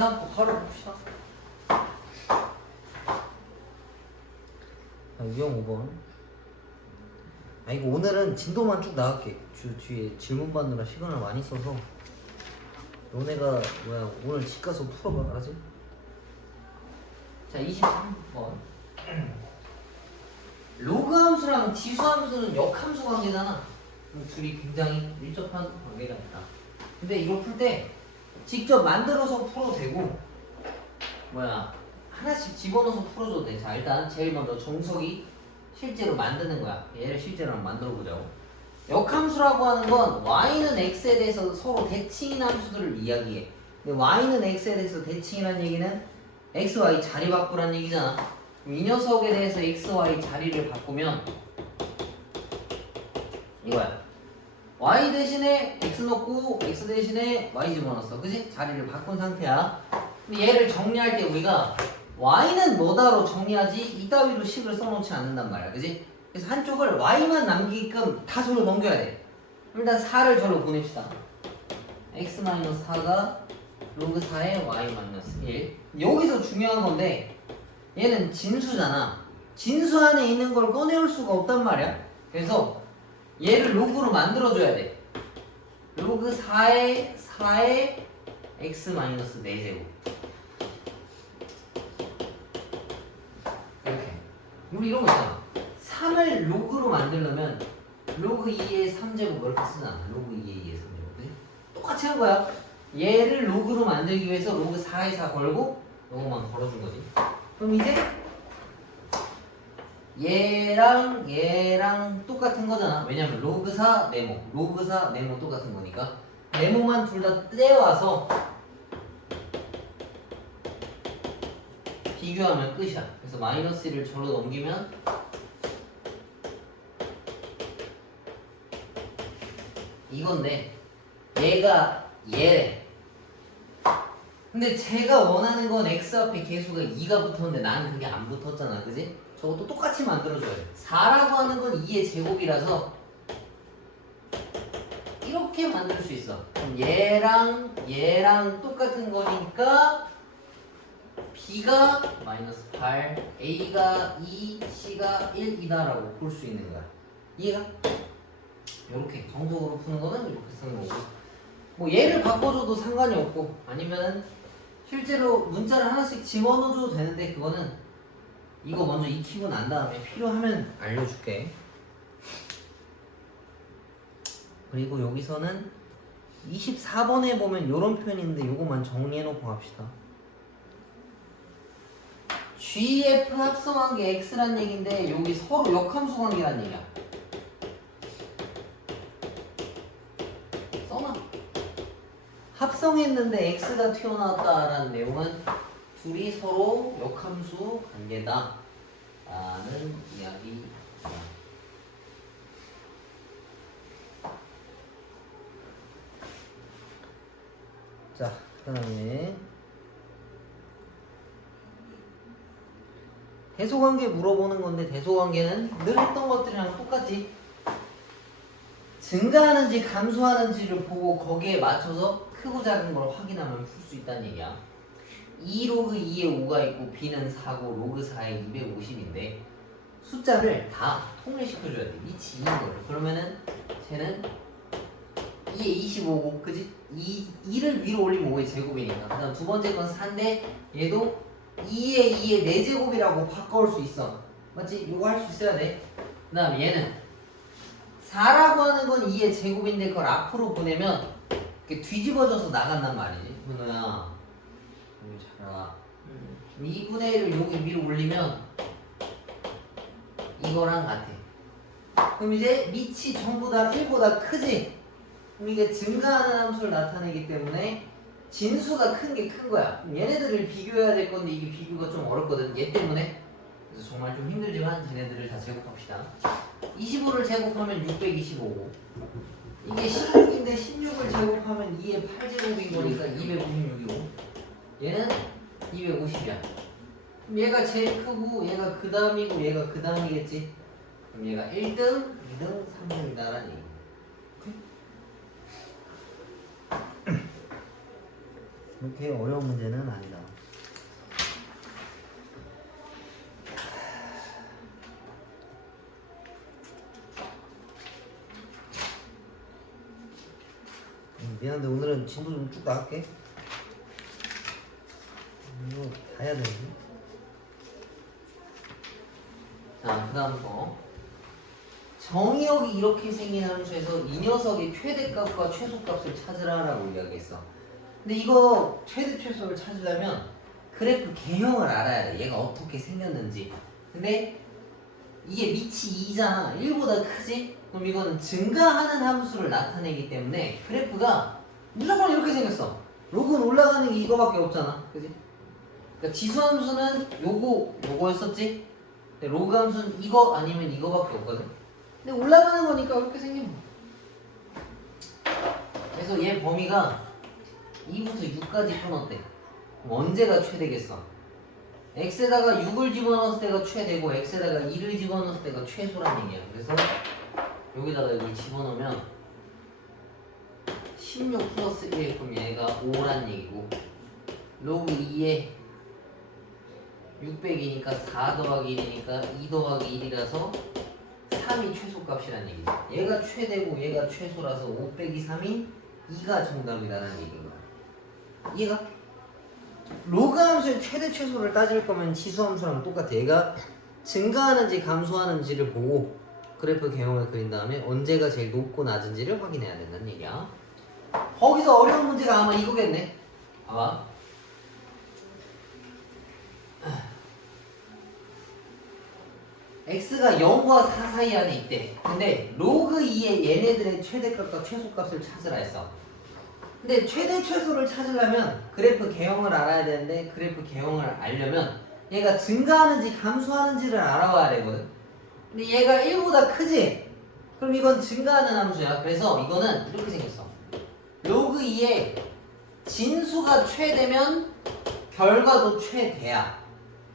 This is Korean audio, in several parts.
다음 거 바로 봅시다. 유형 5번. 아 이거 오늘은 진도만 쭉 나갈게. 뒤에 질문 받느라 시간을 많이 써서 너네가 뭐야 오늘 집 가서 풀어봐. 알았지? 자 23번. 로그 함수랑 지수 함수는 역함수 관계잖아. 둘이 굉장히 밀접한 관계가 있다. 근데 이걸 풀 때 직접 만들어서 풀어도 되고 뭐야 하나씩 집어넣어서 풀어줘도 돼. 자 일단 제일 먼저 정석이 실제로 만드는 거야. 얘를 실제로 한번 만들어 보자고. 역함수라고 하는 건 y는 x에 대해서 서로 대칭인 함수들을 이야기해. 근데 y는 x에 대해서 대칭이란 얘기는 x, y 자리 바꾸란 얘기잖아. 그럼 이 녀석에 대해서 x, y 자리를 바꾸면 이거야. y 대신에 x 넣고 x 대신에 y 집어넣었어. 그치? 자리를 바꾼 상태야. 근데 얘를 정리할 때 우리가 y는 뭐다로 정리하지 이따위로 식을 써놓지 않는단 말이야. 그치? 그래서 한쪽을 y만 남기게끔 다 저로 넘겨야 돼. 일단 4를 저로 보냅시다. x-4가 로그 4의 y-1. 여기서 중요한 건데 얘는 진수잖아. 진수 안에 있는 걸 꺼내올 수가 없단 말이야. 그래서 얘를 로그로 만들어줘야 돼. 로그 4의 x-4제곱. 이렇게. 우리 이런 거 있잖아. 3을 로그로 만들려면 로그 2의 3제곱 이렇게 쓰잖아. 로그 2의 2의 3제곱. 그치? 똑같이 한 거야. 얘를 로그로 만들기 위해서 로그 4의 4 걸고 요거만 걸어준 거지. 그럼 이제 얘랑 똑같은 거잖아. 왜냐면 로그 4 네모, 로그 4 네모 똑같은 거니까 네모만 둘 다 떼와서 비교하면 끝이야. 그래서 마이너스 1을 저로 넘기면 이건데 얘가 얘래. 근데 제가 원하는 건 x 앞에 개수가 2가 붙었는데 나는 그게 안 붙었잖아. 그지? 저것도 똑같이 만들어줘야 돼. 4라고 하는 건 2의 제곱이라서 이렇게 만들 수 있어. 그럼 얘랑 똑같은 거니까 b가 마이너스 8, a가 2, c가 1이다라고 볼 수 있는 거야. 이해가? 이렇게 정석으로 푸는 거는 이렇게 쓰는 거고, 뭐 얘를 바꿔줘도 상관이 없고 아니면은 실제로 문자를 하나씩 집어넣어줘도 되는데 그거는 이거 먼저 익히고 난 다음에 필요하면 알려줄게. 그리고 여기서는 24번에 보면 이런 표현인데 이거만 정리해놓고 갑시다. GF 합성한 게 X란 얘기인데 여기 서로 역함수 관계란 얘기야. 써놔. 합성했는데 X가 튀어나왔다라는 내용은 둘이 서로 역함수 관계다 라는 이야기야. 자, 그 다음에 대소관계 물어보는 건데 대소관계는 늘 했던 것들이랑 똑같지. 증가하는지 감소하는지를 보고 거기에 맞춰서 크고 작은 걸 확인하면 풀 수 있다는 얘기야. 2 로그 2에 5가 있고 b는 4고 로그 4에 250인데 숫자를 다 통일시켜줘야 돼. 밑이 2인 거를. 그러면은 쟤는 2에 25고 그지? 2를 위로 올리면 5의 제곱이니까. 그 다음 두 번째 건 4인데 얘도 2에 2의 4제곱이라고 바꿔올 수 있어. 맞지? 이거 할 수 있어야 돼. 그 다음 얘는 4라고 하는 건 2의 제곱인데 그걸 앞으로 보내면 이렇게 뒤집어져서 나간단 말이지. 현우야 여기 잘 2분의 1을 여기 위로 올리면 이거랑 같아. 그럼 이제 밑이 전부 다 1보다 크지? 그럼 이게 증가하는 함수를 나타내기 때문에 진수가 큰 게 큰 거야. 그럼 얘네들을 비교해야 될 건데 이게 비교가 좀 어렵거든. 얘 때문에. 그래서 정말 좀 힘들지만 쟤네들을 다 제곱합시다. 25를 제곱하면 625고 이게 16인데 16을 제곱하면 2의 8제곱인 거니까 256이고 얘는 250이야. 그럼 얘가 제일 크고 얘가 그 다음이고 얘가 그 다음이겠지. 그럼 얘가 1등, 2등, 3등이다라는 얘기. 그렇게 어려운 문제는 아니다. 미안한데 오늘은 진도 좀 쭉 나갈게. 이거 다 해야 되는데. 자, 그 다음 거. 정의역이 이렇게 생긴 함수에서 이 녀석의 최대값과 최소값을 찾으라라고 이야기했어. 근데 이거 최대 최소를 찾으려면 그래프 개형을 알아야 돼. 얘가 어떻게 생겼는지. 근데 이게 밑이 2잖아. 1보다 크지? 그럼 이거는 증가하는 함수를 나타내기 때문에 그래프가 무조건 이렇게 생겼어. 로그는 올라가는 게 이거밖에 없잖아. 그지? 그러니까 지수 함수는 요거였었지? 근데 로그 함수는 이거 아니면 이거밖에 없거든. 근데 올라가는 거니까 이렇게 생긴 거야. 그래서 얘 범위가 2부터 6까지 끊었대. 그럼 언제가 최대겠어? x에다가 6을 집어넣었을 때가 최대고 x에다가 2를 집어넣었을 때가 최소란 얘기야. 그래서 여기다가 이걸 집어넣으면 16 플러스 1, 그럼 얘가 5란 얘기고 로그 2에 600이니까 4 더하기 1이니까 2 더하기 1이라서 3이 최소값이란 얘기지. 얘가 최대고 얘가 최소라서 5 빼기 3인 2가 정답이라는 얘기인 거야. 이해가? 로그 함수의 최대 최소를 따질 거면 지수 함수랑 똑같아. 얘가 증가하는지 감소하는지를 보고 그래프 개형을 그린 다음에 언제가 제일 높고 낮은지를 확인해야 된다는 얘기야. 거기서 어려운 문제가 아마 이거겠네. 아마 x가 0과 4 사이 안에 있대. 근데 로그 2의 얘네들의 최대값과 최소값을 찾으라 했어. 근데 최대 최소를 찾으려면 그래프 개형을 알아야 되는데 그래프 개형을 알려면 얘가 증가하는지 감소하는지를 알아와야 되거든. 근데 얘가 1보다 크지? 그럼 이건 증가하는 함수야. 그래서 이거는 이렇게 생겼어. 로그 2의 진수가 최대면 결과도 최대야.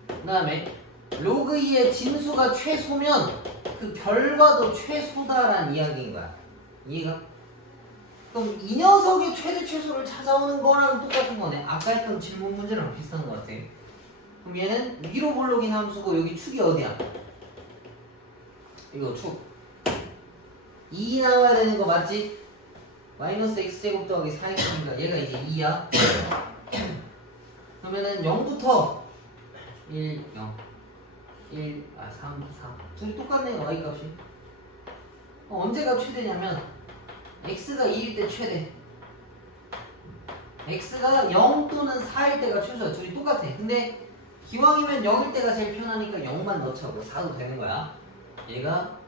그 다음에 로그 2의 진수가 최소면 그 결과도 최소다라는 이야기인 거야. 이해가? 그럼 이 녀석의 최대 최소를 찾아오는 거랑 똑같은 거네. 아까 했던 질문 문제랑 비슷한 것 같아. 그럼 얘는 위로 볼록인 함수고 여기 축이 어디야? 이거 축 2 나와야 되는 거 맞지? 마이너스 x제곱 더하기 4x니까 얘가 이제 2야. 그러면은 0부터 1, 0 3, 4 둘이 똑같네. y값이 언제가 최대냐면 x가 2일 때 최대, x가 0 또는 4일 때가 최소야. 둘이 똑같아. 근데 기왕이면 0일 때가 제일 편하니까 0만 넣자고. 4도 되는 거야. 얘가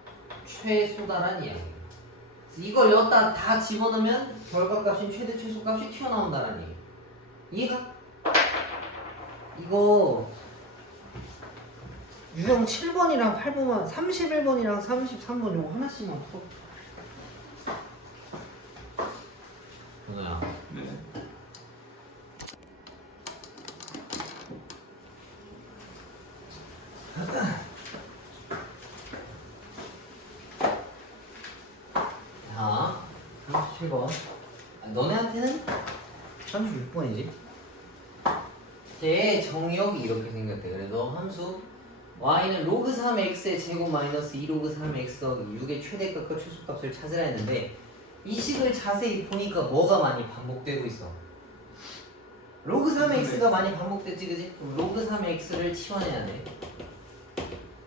최소다란 이야기야. 이걸 여기다 다 집어넣으면 결과값인 최대 최소값이 튀어나온다는 얘기. 이해가? 이거 유형 7번이랑 8번만 31번이랑 33번 요거 하나씩만 풀어. 뭐야? 네. 자, 37번. 너네한테는 36번이지? 제 정의역이 이렇게 생겼대. 그래서 함수 y는 로그 3x의 제곱 마이너스 2 로그 3x 더하기 6의 최대값과 최소값을 찾으라 했는데 이 식을 자세히 보니까 뭐가 많이 반복되고 있어? 로그 3x가 많이 반복됐지, 그지? 그럼 로그 3x를 치환해야 돼.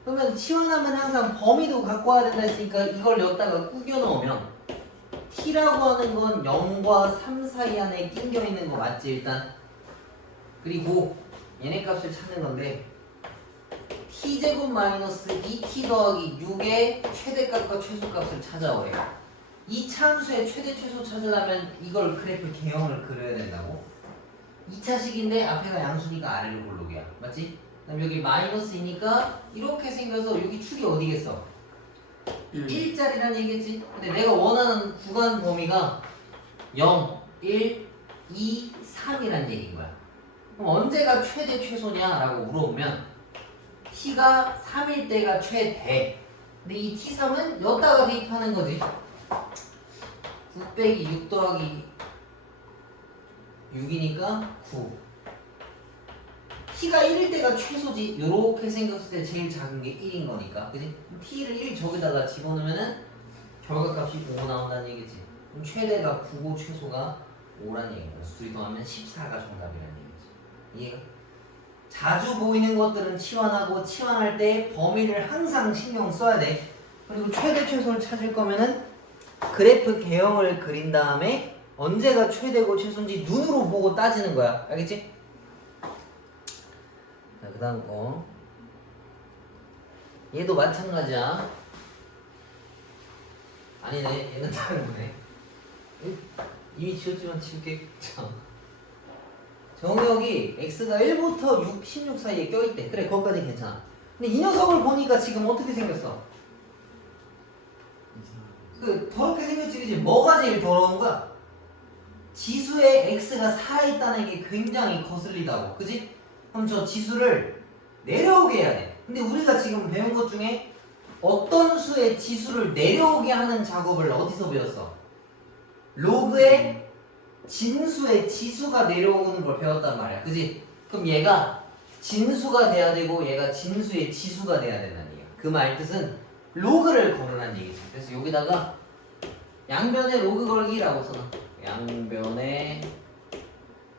그러면 치환하면 항상 범위도 갖고 와야 된다 했으니까 이걸 여기다가 꾸겨 넣으면 t라고 하는 건 0과 3 사이 안에 낑겨 있는 거 맞지, 일단? 그리고 얘네 값을 찾는 건데 t제곱 마이너스 2t 더하기 6의 최대값과 최소값을 찾아오래. 이 참수의 최대 최소 찾으려면 이걸 그래프 개형을 그려야 된다고. 2차식인데 앞에가 양수니까 아래로 볼록이야. 맞지? 그다음 여기 마이너스이니까 이렇게 생겨서 여기 축이 어디겠어? 1짜리란 얘기겠지? 근데 내가 원하는 구간 범위가 0, 1, 2, 3이란 얘기인 거야. 그럼 언제가 최대 최소냐라고 물어보면 t가 3일 때가 최대. 근데 이 t3은 여기다가 대입하는 거지. 9 빼기 6 더하기 6이니까 9. t가 1일 때가 최소지. 요렇게 생겼을 때 제일 작은 게 1인 거니까. 그지? t를 1 저기다가 집어넣으면은 결과값이 5 나온다는 얘기지. 그럼 최대가 9고 최소가 5라는 얘기야. 그래서 둘이 더하면 14가 정답이라는 얘기지. 이해가? 자주 보이는 것들은 치환하고 치환할 때 범위를 항상 신경 써야 돼. 그리고 최대 최소를 찾을 거면은 그래프 개형을 그린 다음에 언제가 최대고 최소인지 눈으로 보고 따지는 거야. 알겠지? 자, 그 다음 거. 얘도 마찬가지야. 아니네, 얘는 다른 거네. 이미 지웠지만 지울게. 정역이 x가 1부터 6, 16 사이에 껴있대. 그래, 거기까지 괜찮아. 근데 이 녀석을 보니까 지금 어떻게 생겼어? 더럽게 생겼지, 그지? 뭐가 제일 더러운 거야? 지수에 x가 살아있다는 게 굉장히 거슬리다고, 그지? 그럼 저 지수를 내려오게 해야 돼. 근데 우리가 지금 배운 것 중에 어떤 수의 지수를 내려오게 하는 작업을 어디서 배웠어? 로그의 진수의 지수가 내려오는 걸 배웠단 말이야. 그지? 그럼 얘가 진수가 돼야 되고 얘가 진수의 지수가 돼야 된다는 얘기야. 그 말 뜻은 로그를 걸으라는 얘기지. 그래서 여기다가 양변에 로그 걸기라고 써놔. 양변에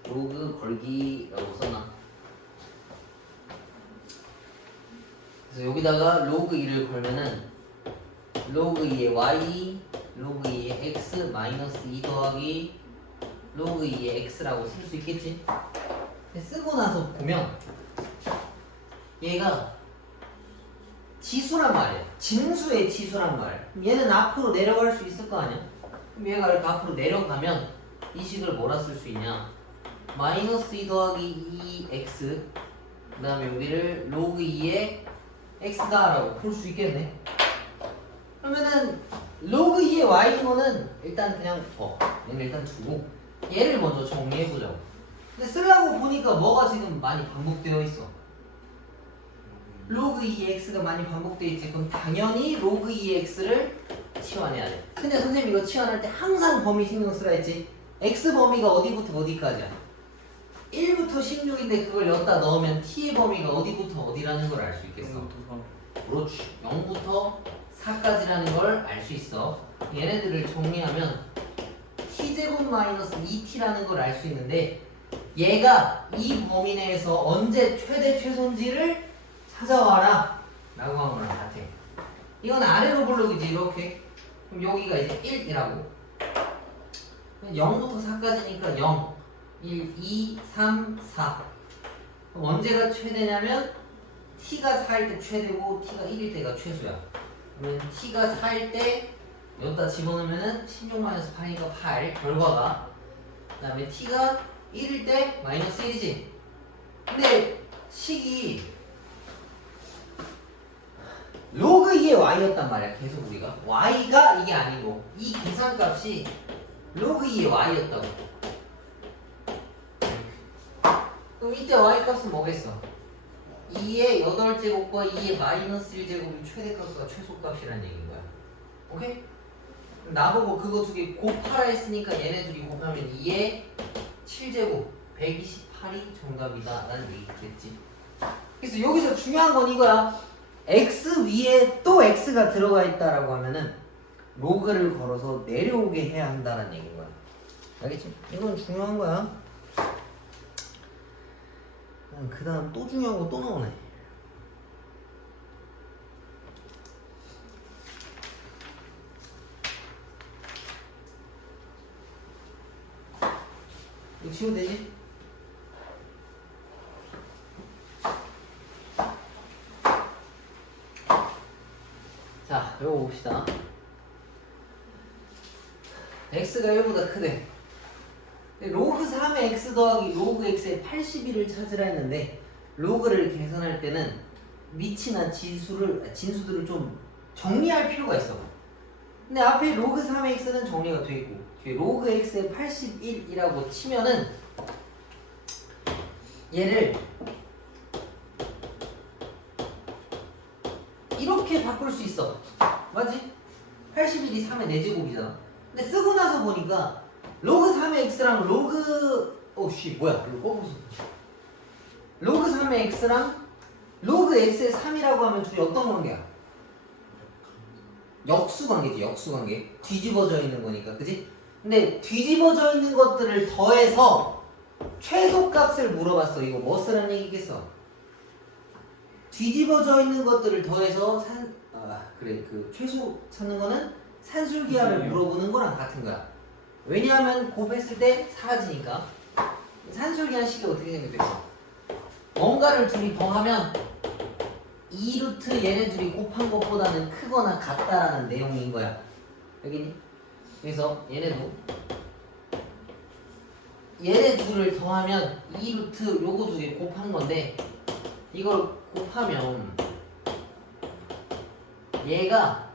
로그 걸기라고 써놔. 그래서 여기다가 로그 2를 걸면은 로그 2의 y, 로그 2의 x 마이너스 2 더하기 로그 2의 x라고 쓸 수 있겠지? 쓰고 나서 보면 얘가 지수란 말이야. 진수의 지수란 말이야. 얘는 앞으로 내려갈 수 있을 거 아니야? 그럼 얘가 이렇게 앞으로 내려가면 이 식을 뭐라 쓸 수 있냐? 마이너스 2 더하기 2x 그 다음에 여기를 로그 2의 x다라고 볼 수 있겠네. 그러면은 로그 2의 y인 거는 일단 그냥 얘는 일단 두고 얘를 먼저 정리해보자고. 근데 쓰려고 보니까 뭐가 지금 많이 반복되어 있어? 로그 2의 x가 많이 반복되어 있지. 그럼 당연히 로그 2의 x를 치환해야 돼. 근데 선생님 이거 치환할 때 항상 범위 신경 쓰라 했지. x 범위가 어디부터 어디까지야? 1부터 16인데 그걸 여기다 넣으면 t의 범위가 어디부터 어디라는 걸 알 수 있겠어? 그렇지. 0부터 4까지라는 걸 알 수 있어. 얘네들을 정리하면 t제곱 마이너스 2t라는 걸 알 수 있는데 얘가 이 범위 내에서 언제 최대 최소인지를 찾아와라 라고 한 거랑 같아. 이건 아래로 블록이지. 이렇게. 그럼 여기가 이제 1이라고 0부터 4까지니까 0 1, 2, 3, 4 그럼 언제가 최대냐면 t가 4일 때 최대고 t가 1일 때가 최소야. 그러면 t가 4일 때 여기다 집어넣으면은 16-8이니까 8 결과가. 그 다음에 t가 1일 때 마이너스 1이지. 근데 식이 로그 2의 y였단 말이야. 계속 우리가 y가 이게 아니고 이 계산값이 로그 2의 y였다고. 그럼 이때 y 값은 뭐겠어? 2의 8제곱과 2의 마이너스 1제곱이 최대값과 최소값이라는 얘기인 거야. 오케이? 나보고 그거 두 개 곱하라 했으니까 얘네 둘이 곱하면 2의 7제곱 128이 정답이다 라는 얘기겠지. 그래서 여기서 중요한 건 이거야. x 위에 또 x가 들어가 있다라고 하면은 로그를 걸어서 내려오게 해야 한다는 얘기인 거야. 알겠지? 이건 중요한 거야. 그 다음 또 중요한 거 또 나오네. 이거 지워도 되지? 자, 이거 봅시다. x가 1보다 크대. 로그 3의 x 더하기 로그 x의 81을 찾으라 했는데 로그를 계산할 때는 밑이나 진수들을 좀 정리할 필요가 있어. 근데 앞에 로그 3의 x는 정리가 돼 있고 뒤에 로그 x의 81이라고 치면은 얘를 이렇게 바꿀 수 있어. 맞지? 81이 3의 4제곱이잖아. 근데 쓰고 나서 보니까 로그 3의 x랑 로그 오씨 뭐야 이거 무슨 로그 3의 x랑 로그 x의 3이라고 하면 둘이 어떤 관계야? 역수관계지. 역수관계. 뒤집어져 있는 거니까 그지? 근데 뒤집어져 있는 것들을 더해서 최소값을 물어봤어. 이거 뭐 쓰라는 얘기겠어? 뒤집어져 있는 것들을 더해서 그래 그 최소 찾는 거는 산술기하를 물어보는 거랑 같은 거야. 왜냐하면 곱했을 때 사라지니까. 산술기한 식이 어떻게 생겼겠어? 뭔가를 둘이 더하면 2루트 얘네 둘이 곱한 것보다는 크거나 같다라는 내용인 거야. 여기니? 그래서 얘네도 얘네 둘을 더하면 2루트 요거 두 개 곱한 건데 이걸 곱하면 얘가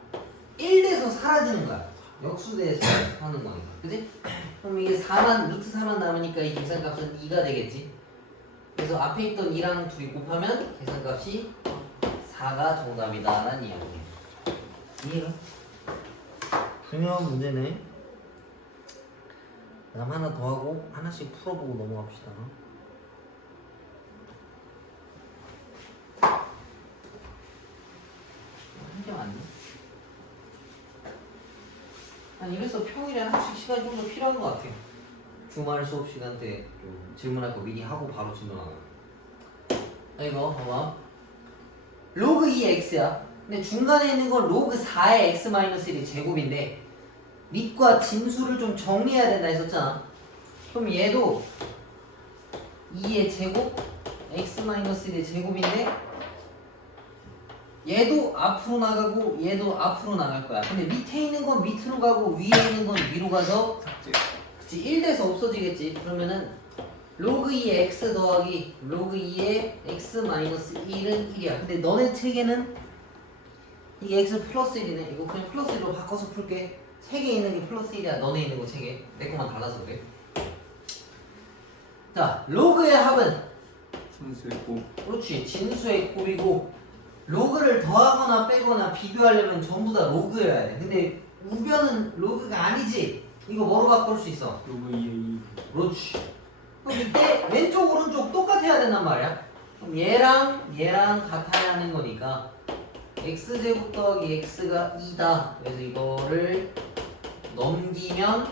1돼서 사라지는 거야. 역수대에서 하는 거니까. 그지? 그럼 이게 4만, 루트 4만 남으니까 이 계산값은 2가 되겠지. 그래서 앞에 있던 2랑 둘이 곱하면 계산값이 4가 정답이다 라는 이야기예요. 이해가? 중요한 문제네. 다음 하나 더 하고 하나씩 풀어보고 넘어갑시다. 한개 맞네. 아니 이래서 평일에 하나씩 시간이 좀 더 필요한 것 같아요. 주말 수업 시간 때 좀 질문할 거 미리 하고 바로 질문하고. 이거 봐봐. 로그 2x야. 근데 중간에 있는 건 로그 4의 x-1이 제곱인데 밑과 진수를 좀 정리해야 된다 했었잖아. 그럼 얘도 2의 제곱 x-1의 제곱인데 얘도 앞으로 나가고 얘도 앞으로 나갈 거야. 근데 밑에 있는 건 밑으로 가고 위에 있는 건 위로 가서 그치 1돼서 없어지겠지. 그러면은 로그 2의 x 더하기 로그 2의 x-1은 1이야. 근데 너네 책에는 이게 x 플러스 1이네. 이거 그냥 플러스 1로 바꿔서 풀게. 책에 있는 게 플러스 1이야. 너네 있는 거 책에. 내 거만 달라서 그래. 자, 로그의 합은 진수의 곱. 그렇지. 진수의 곱이고 로그를 더하거나 빼거나 비교하려면 전부 다 로그여야 돼. 근데 우변은 로그가 아니지. 이거 뭐로 바꿀 수 있어? 로그 2의 2. 그렇지. 그럼 이때 왼쪽 오른쪽 똑같아야 된단 말이야. 그럼 얘랑 같아야 하는 거니까 x제곱 더하기 x가 2다. 그래서 이거를 넘기면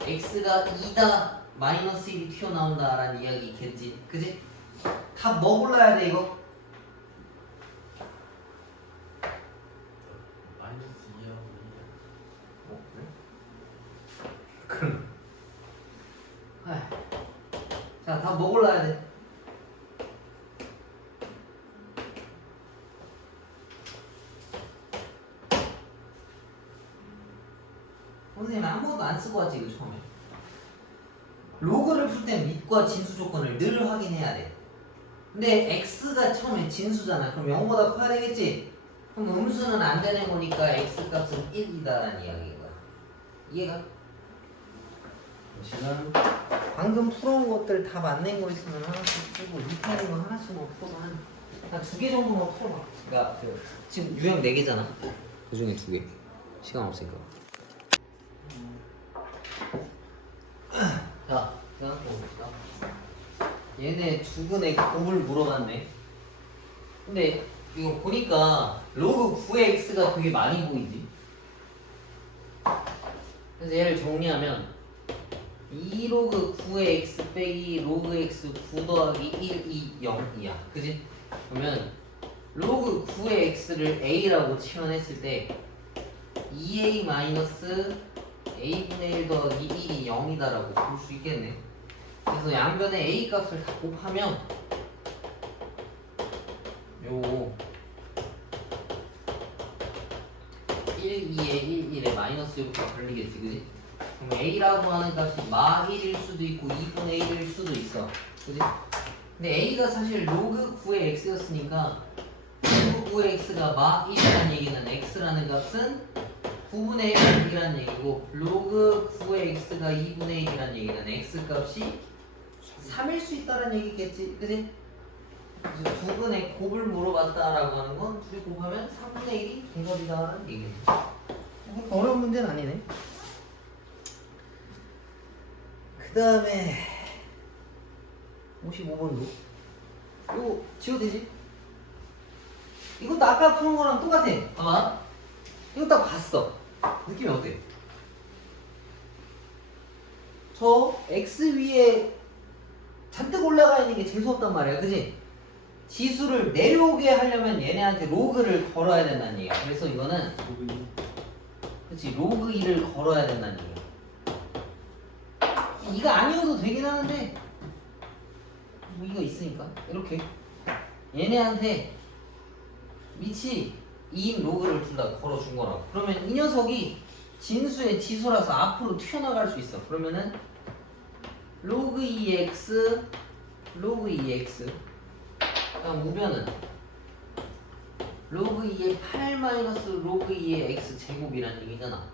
x가 2다 마이너스 1이 튀어나온다 라는 이야기겠지. 그지? 답 뭐 골라야 돼 이거? 마이너스 2하고 그럼 자, 답 뭐 골라야 돼? 선생님 아무것도 안 쓰고 왔지 이거 처음에. 로그를 풀 땐 밑과 진수 조건을 늘 확인해야 돼. 근데 x가 처음에 진수잖아. 그럼 0보다 커야 되겠지? 그럼 음수는 안 되는 거니까 x 값은 1이다라는 이야기인 거야. 이해가? 지금 방금 풀어온 것들 답 안 낸 거 있으면 하나씩 풀고 밑에 있는 거 하나씩만 풀어도 한 두 개 정도만 풀어봐. 그러니까 지금 유형 4개잖아. 그 중에 2개. 시간 없으니까. 자, 생각해봅시다. 얘네 두근의 곱을 물어봤네. 근데 이거 보니까 로그 9의 x가 되게 많이 보이지. 그래서 얘를 정리하면 2로그 9의 x 빼기 로그 x 9 더하기 1, 2, 0이야. 그지? 그러면 로그 9의 x를 a라고 치환했을 때 2a 마이너스 a분의 1 더하기 1이 0이다라고 볼 수 있겠네. 그래서 양변에 a 값을 다 곱하면 요 1, 2에 1, 1에 마이너스 6가 걸리겠지, 그지? 그럼 a라고 하는 값이 마 1일 수도 있고 2분의 1일 수도 있어, 그지? 근데 a가 사실 로그 9의 x였으니까 로그 9의 x가 마 1이라는 얘기는 x라는 값은 9분의 1이라는 얘기고 로그 9의 x가 2분의 1이라는 얘기는 x값이 3일 수 있다는 얘기겠지, 그지? 그래서 두근의 곱을 물어봤다라고 하는 건 둘이 곱하면 3분의 1이 정답이다라는 얘기지. 어려운 문제는 아니네. 그 다음에 55번도 이거 지워도 되지? 이것도 아까 푸는 거랑 똑같아. 봐봐. 이거 딱 봤어. 느낌이 어때? 저 x 위에 잔뜩 올라가 있는 게 재수없단 말이야. 그지? 지수를 내려오게 하려면 얘네한테 로그를 걸어야 된다는 얘기야. 그래서 이거는 그치 로그 2를 걸어야 된다는 얘기야. 이거 아니어도 되긴 하는데 뭐 이거 있으니까 이렇게 얘네한테 밑이 2인 로그를 둘 다 걸어준 거라고. 그러면 이 녀석이 진수의 지수라서 앞으로 튀어나갈 수 있어. 그러면은 로그 2x 로그 2x 그다음 우변은 로그 2의 8 마이너스 로그 2의 x 제곱이라는 얘기잖아.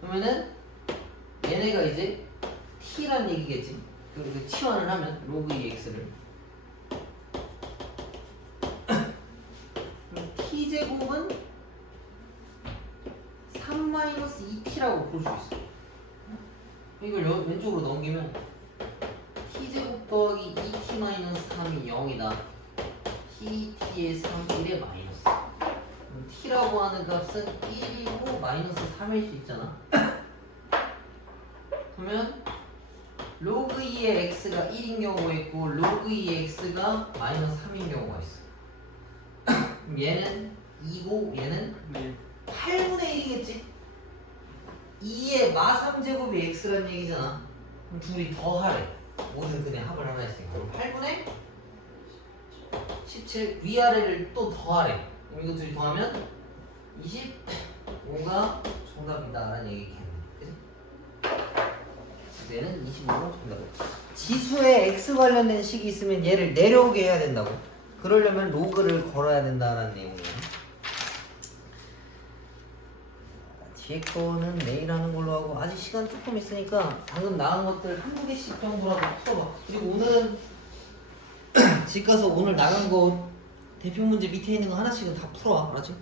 그러면은 얘네가 이제 t란 얘기겠지. 그리고 치환을 하면 로그 2x를 t 제곱은 3 마이너스 2t라고 볼 수 있어. 이걸 왼쪽으로 넘기면 t 제곱 더하기 2t 마이너스 3이 0이다. t의 3, 1의 마이너스. t라고 하는 값은 1이고 마이너스 3일 수 있잖아. 그러면 로그 2의 x가 1인 경우가 있고 로그 2의 x가 마이너스 3인 경우가 있어. 그럼 얘는 2고 얘는 8분의 1이겠지? 2의 마 3제곱이 x란 얘기잖아. 그럼 둘이 더하래. 모든 근의 합을 하나 했으니까. 그럼 8분의 17 위아래를 또 더하래. 그럼 이거 둘이 더하면 25가 정답이다 라는 얘기겠네. 그치? 얘는 25가 정답이다. 지수에 x 관련된 식이 있으면 얘를 내려오게 해야 된다고. 그러려면 로그를 걸어야 된다라는 내용이에요. 뒤에 거는 내일 하는 걸로 하고 아직 시간 조금 있으니까 방금 나온 것들 한두 개씩 정도라도 풀어봐. 그리고 오늘은 집 가서 오늘 나간 거 대표 문제 밑에 있는 거 하나씩은 다 풀어와. 알았지?